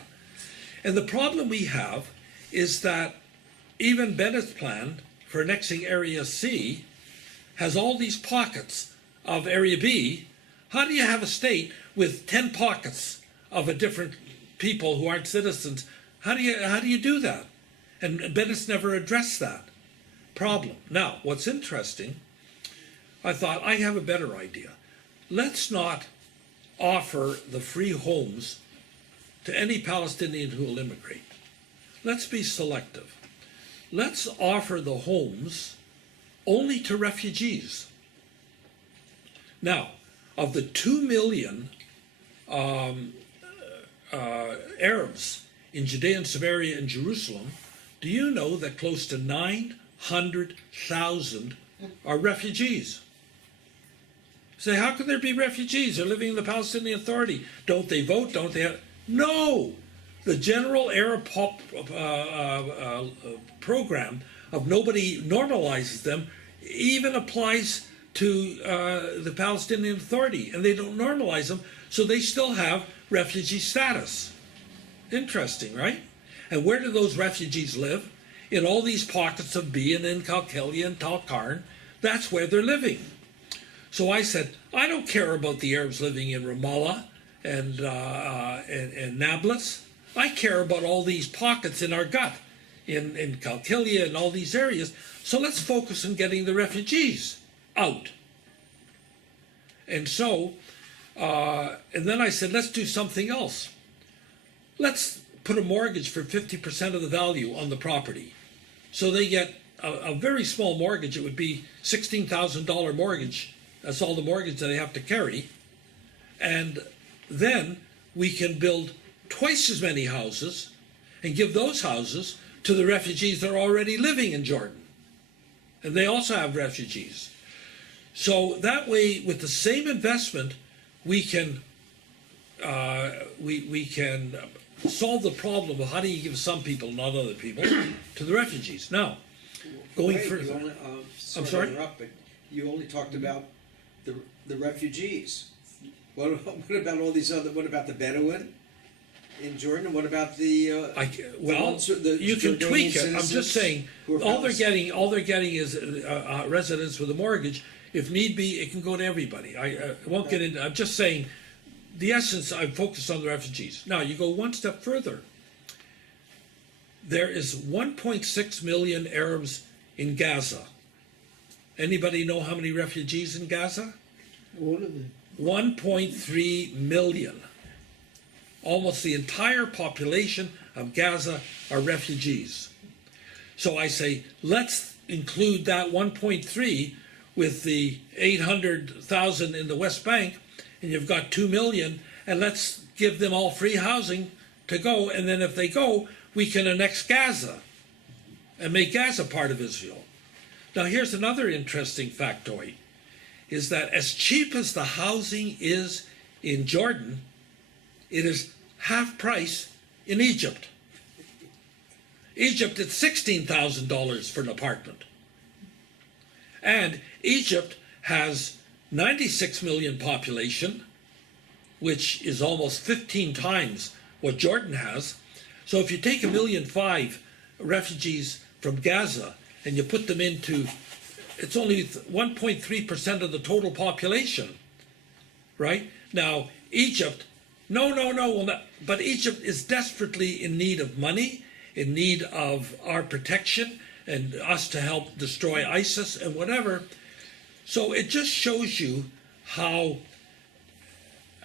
And the problem we have is that even Bennett's plan for annexing Area C has all these pockets of Area B, How do you have a state with 10 pockets of a different people who aren't citizens? How do you do that? And Bennett's never addressed that problem. Now, what's interesting, I thought I have a better idea. Let's not offer the free homes to any Palestinian who will immigrate. Let's be selective. Let's offer the homes only to refugees. Now, of the 2 million Arabs in Judea and Samaria and Jerusalem, do you know that close to 900,000 are refugees? Say, how can there be refugees? They're living in the Palestinian Authority. Don't they vote? Don't they have... No! The general Arab program of nobody normalizes them even applies to the Palestinian Authority, and they don't normalize them, so they still have refugee status. Interesting, right? And where do those refugees live? In all these pockets of Bein and Kalkelia and Talkarn. That's where they're living. So I said, I don't care about the Arabs living in Ramallah and Nablus. I care about all these pockets in our gut, in Kalkelia and all these areas. So let's focus on getting the refugees out. And so, and then I said, let's do something else. Let's put a mortgage for 50% of the value on the property. So they get a very small mortgage. It would be $16,000 mortgage. That's all the mortgage that they have to carry. And then we can build twice as many houses and give those houses to the refugees that are already living in Jordan. And they also have refugees. So that way, with the same investment, we can we can solve the problem of how do you give some people, not other people, to the refugees. Now, going Wait, further. you only, I'm sorry? to interrupt, but you only talked about the refugees. What about all these other? What about the Bedouin in Jordan? And what about the? You can tweak it. I'm just saying, all they're Palestinian? getting is residence with a mortgage. If need be, it can go to everybody. I won't get into. I'm just saying, the essence. I'm focused on the refugees. Now you go one step further. There is 1.6 million Arabs in Gaza. Anybody know how many refugees in Gaza? All of them. 1.3 million. Almost the entire population of Gaza are refugees. So I say, let's include that 1.3 with the 800,000 in the West Bank, and you've got 2 million, and let's give them all free housing to go, and then if they go, we can annex Gaza and make Gaza part of Israel. Now here's another interesting factoid, is that as cheap as the housing is in Jordan, it is half price in Egypt. Egypt, it's $16,000 for an apartment. And Egypt has 96 million population, which is almost 15 times what Jordan has. So if you take 1.5 million refugees from Gaza and you put them into, it's only 1.3% of the total population, right? Now, Egypt, but Egypt is desperately in need of money, in need of our protection, and us to help destroy ISIS and whatever. So it just shows you how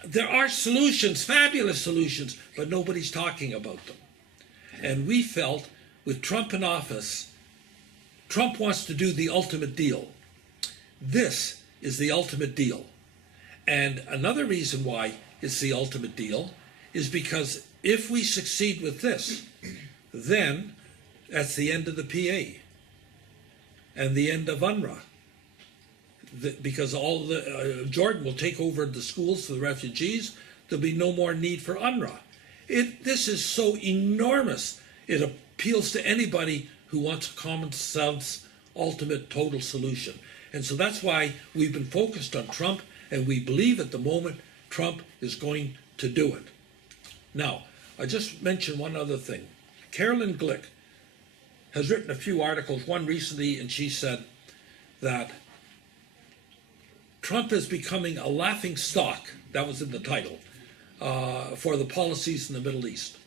there are solutions, fabulous solutions, but nobody's talking about them. And we felt with Trump in office, Trump wants to do the ultimate deal. This is the ultimate deal. And another reason why it's the ultimate deal is because if we succeed with this, then that's the end of the PA and the end of UNRWA. Because all the Jordan will take over the schools for the refugees. There'll be no more need for UNRWA. This is so enormous. It appeals to anybody who wants a common sense, ultimate, total solution. And so that's why we've been focused on Trump, and we believe at the moment Trump is going to do it. Now, I just mentioned one other thing. Carolyn Glick has written a few articles, one recently, and she said that Trump is becoming a laughing stock, that was in the title, for the policies in the Middle East.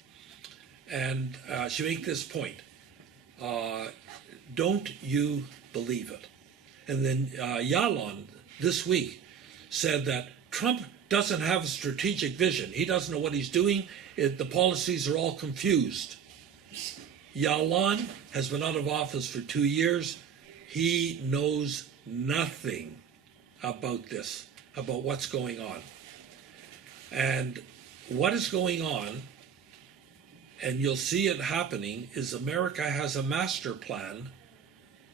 And she made this point, don't you believe it? And then Yalon this week said that Trump doesn't have a strategic vision. He doesn't know what he's doing. The policies are all confused. Yalon has been out of office for 2 years. He knows nothing about this, about what's going on. And what is going on, and you'll see it happening, is America has a master plan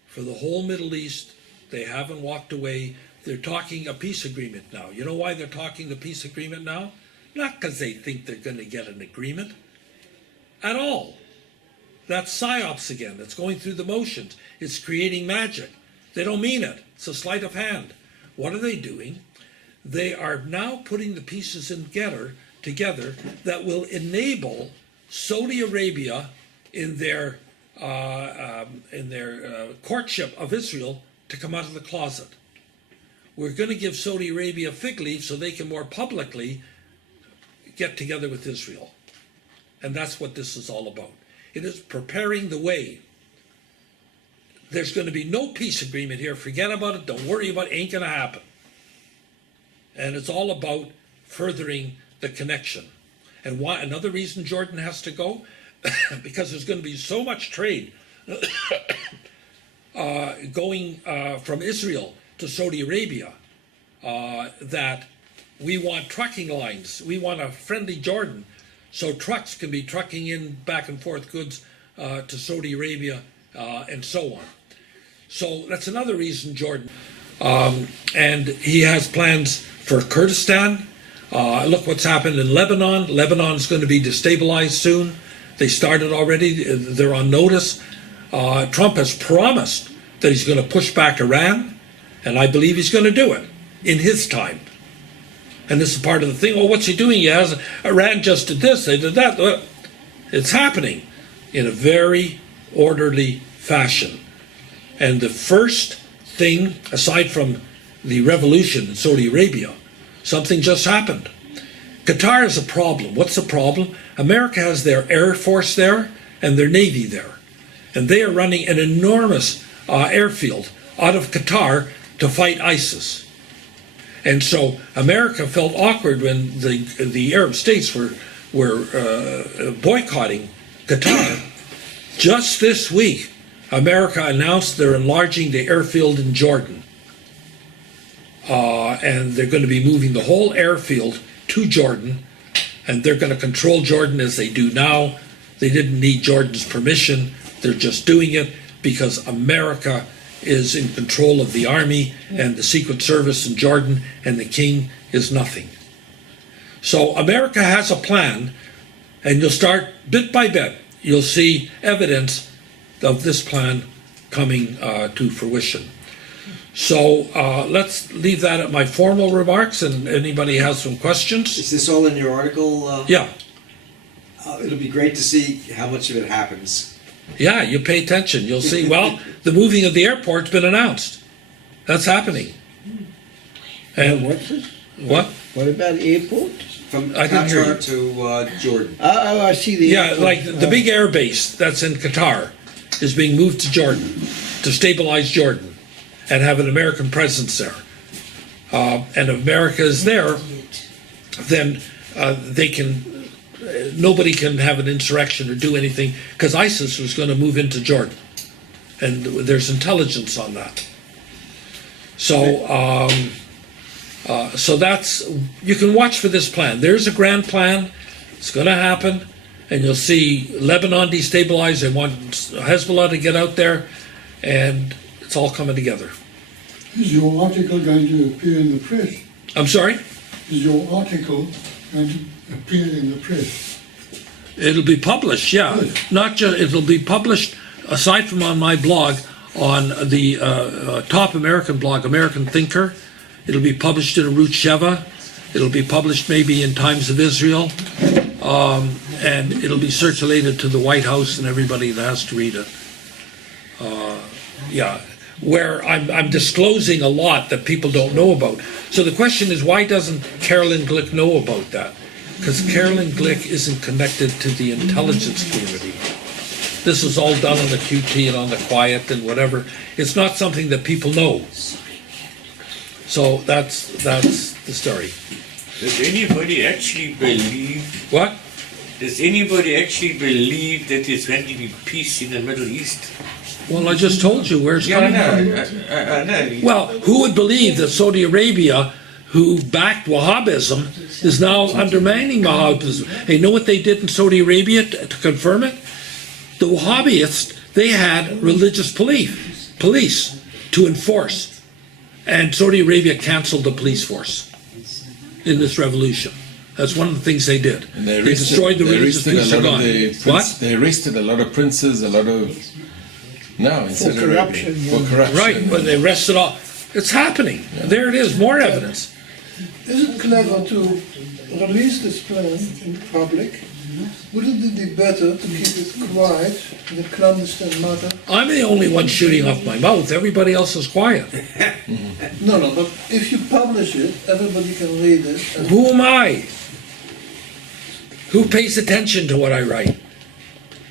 for the whole Middle East. They haven't walked away. They're talking a peace agreement now. You know why they're talking the peace agreement now? Not because they think they're going to get an agreement at all. That's psyops again. That's going through the motions. It's creating magic. They don't mean it. It's a sleight of hand. What are they doing? They are now putting the pieces together that will enable Saudi Arabia in their courtship of Israel to come out of the closet. We're going to give Saudi Arabia fig leaf so they can more publicly get together with Israel. And that's what this is all about. It is preparing the way. There's going to be no peace agreement here. Forget about it. Don't worry about it. Ain't going to happen. And it's all about furthering the connection. And why? Another reason Jordan has to go, because there's going to be so much trade going from Israel to Saudi Arabia that we want trucking lines. We want a friendly Jordan, so trucks can be trucking in back and forth goods to Saudi Arabia and so on. So that's another reason Jordan. And he has plans for Kurdistan. Look what's happened in Lebanon. Lebanon's going to be destabilized soon. They started already. They're on notice. Trump has promised that he's going to push back Iran, and I believe he's going to do it in his time. And this is part of the thing. Oh, what's he doing? He has Iran just did this, they did that. It's happening in a very orderly fashion. And the first thing, aside from the revolution in Saudi Arabia, something just happened. Qatar is a problem. What's the problem? America has their Air Force there and their Navy there. And they are running an enormous airfield out of Qatar to fight ISIS. And so America felt awkward when the Arab states were boycotting Qatar. Just this week, America announced they're enlarging the airfield in Jordan. And they're going to be moving the whole airfield to Jordan, and they're going to control Jordan as they do now. They didn't need Jordan's permission. They're just doing it because America is in control of the army and the Secret Service in Jordan, and the king is nothing. So America has a plan, and you'll start bit by bit. You'll see evidence of this plan coming to fruition. So let's leave that at my formal remarks, and anybody has some questions? Is this all in your article? Yeah. It'll be great to see how much of it happens. Yeah, you pay attention. You'll see, well, the moving of the airport's been announced. That's happening. And What's this? what? What about airport? From I didn't hear Qatar to Jordan. Oh, I see the Yeah, airport. like the big air base that's in Qatar is being moved to Jordan to stabilize Jordan and have an American presence there. And if America is there, then they can. Nobody can have an insurrection or do anything because ISIS was going to move into Jordan, and there's intelligence on that. So, so that's, you can watch for this plan. There's a grand plan. It's going to happen, and you'll see Lebanon destabilized. They want Hezbollah to get out there, and it's all coming together. Is your article going to appear in the press? I'm sorry? Is your article going to appear in the press? It'll be published, yeah. Good. Not just, it'll be published, aside from on my blog, on the top American blog, American Thinker. It'll be published in Arut Sheva. It'll be published maybe in Times of Israel. And it'll be circulated to the White House and everybody that has to read it. Yeah. where I'm disclosing a lot that people don't know about. So the question is, why doesn't Carolyn Glick know about that? Because Carolyn Glick isn't connected to the intelligence community. This is all done on the QT and on the quiet and whatever. It's not something that people know. So that's the story. Does anybody actually believe? What? Does anybody actually believe that there's going to be peace in the Middle East? Well, I just told you where it's Yeah, I coming know. from. I know. Well, who would believe that Saudi Arabia, who backed Wahhabism, is now undermining Wahhabism? Hey, you know what they did in Saudi Arabia to confirm it? The Wahhabists, they had religious police to enforce. And Saudi Arabia canceled the police force in this revolution. That's one of the things they did. And They destroyed the religious police. Are gone. What? They arrested a lot of princes, a lot of. No, in Saudi Arabia. corruption, yeah. For corruption. Right, but they arrested all. It's happening. There it is, more evidence. Is it clever to release this plan in public? Wouldn't it be better to keep it quiet in a clandestine matter? I'm the only one shooting off my mouth. Everybody else is quiet. No, but if you publish it, everybody can read it. And Who am I? Who pays attention to what I write?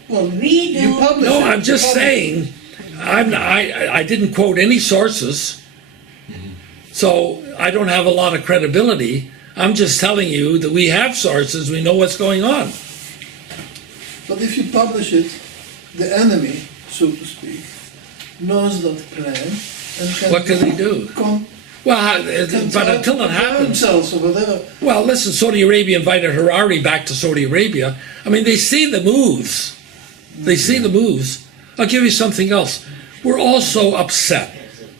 well, you publish No, it. I'm just saying, I didn't quote any sources, so I don't have a lot of credibility. I'm just telling you that we have sources, we know what's going on. But if you publish it, the enemy, so to speak, knows that plan and can. What can they do? Well, but until it happens, Themselves or whatever. well, listen, Saudi Arabia invited Harari back to Saudi Arabia. I mean, they see the moves. They see the moves. I'll give you something else. We're also upset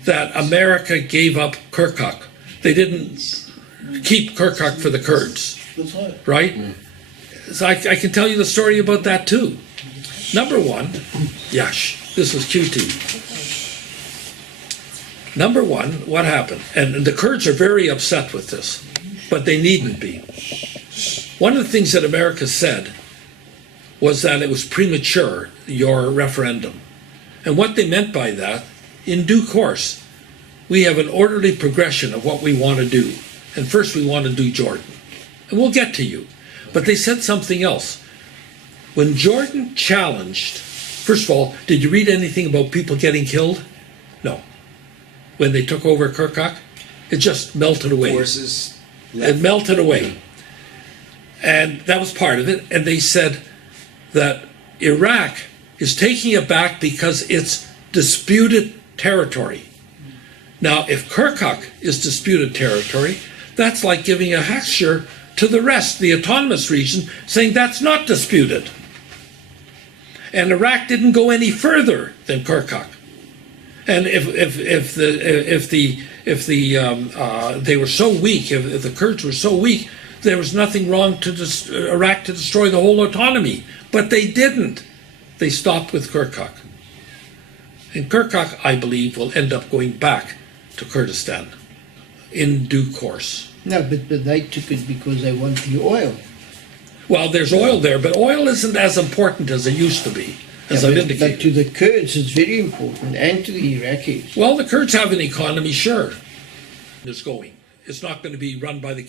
that America gave up Kirkuk. They didn't keep Kirkuk for the Kurds, That's right. right? So I can tell you the story about that too. Number one, Yash, this is QT. Number one, what happened? And the Kurds are very upset with this, but they needn't be. One of the things that America said was that it was premature, your referendum. And what they meant by that, in due course, we have an orderly progression of what we want to do. And first we want to do Jordan. And we'll get to you. But they said something else. When Jordan challenged, first of all, did you read anything about people getting killed? No. When they took over Kirkuk, it just melted away. Forces It melted away. And that was part of it. And they said that Iraq is taking it back because it's disputed territory. Now, if Kirkuk is disputed territory, that's like giving a hexture to the rest, the autonomous region, saying that's not disputed. And Iraq didn't go any further than Kirkuk. And if they were so weak, if the Kurds were so weak, there was nothing wrong to Iraq to destroy the whole autonomy. But they didn't. They stopped with Kirkuk. And Kirkuk, I believe, will end up going back to Kurdistan in due course. No, but they took it because they want the oil. Well, there's oil there, but oil isn't as important as it used to be, as I've But indicated. to the Kurds, it's very important, and to the Iraqis. Well, the Kurds have an economy, sure. It's going. It's not going to be run by the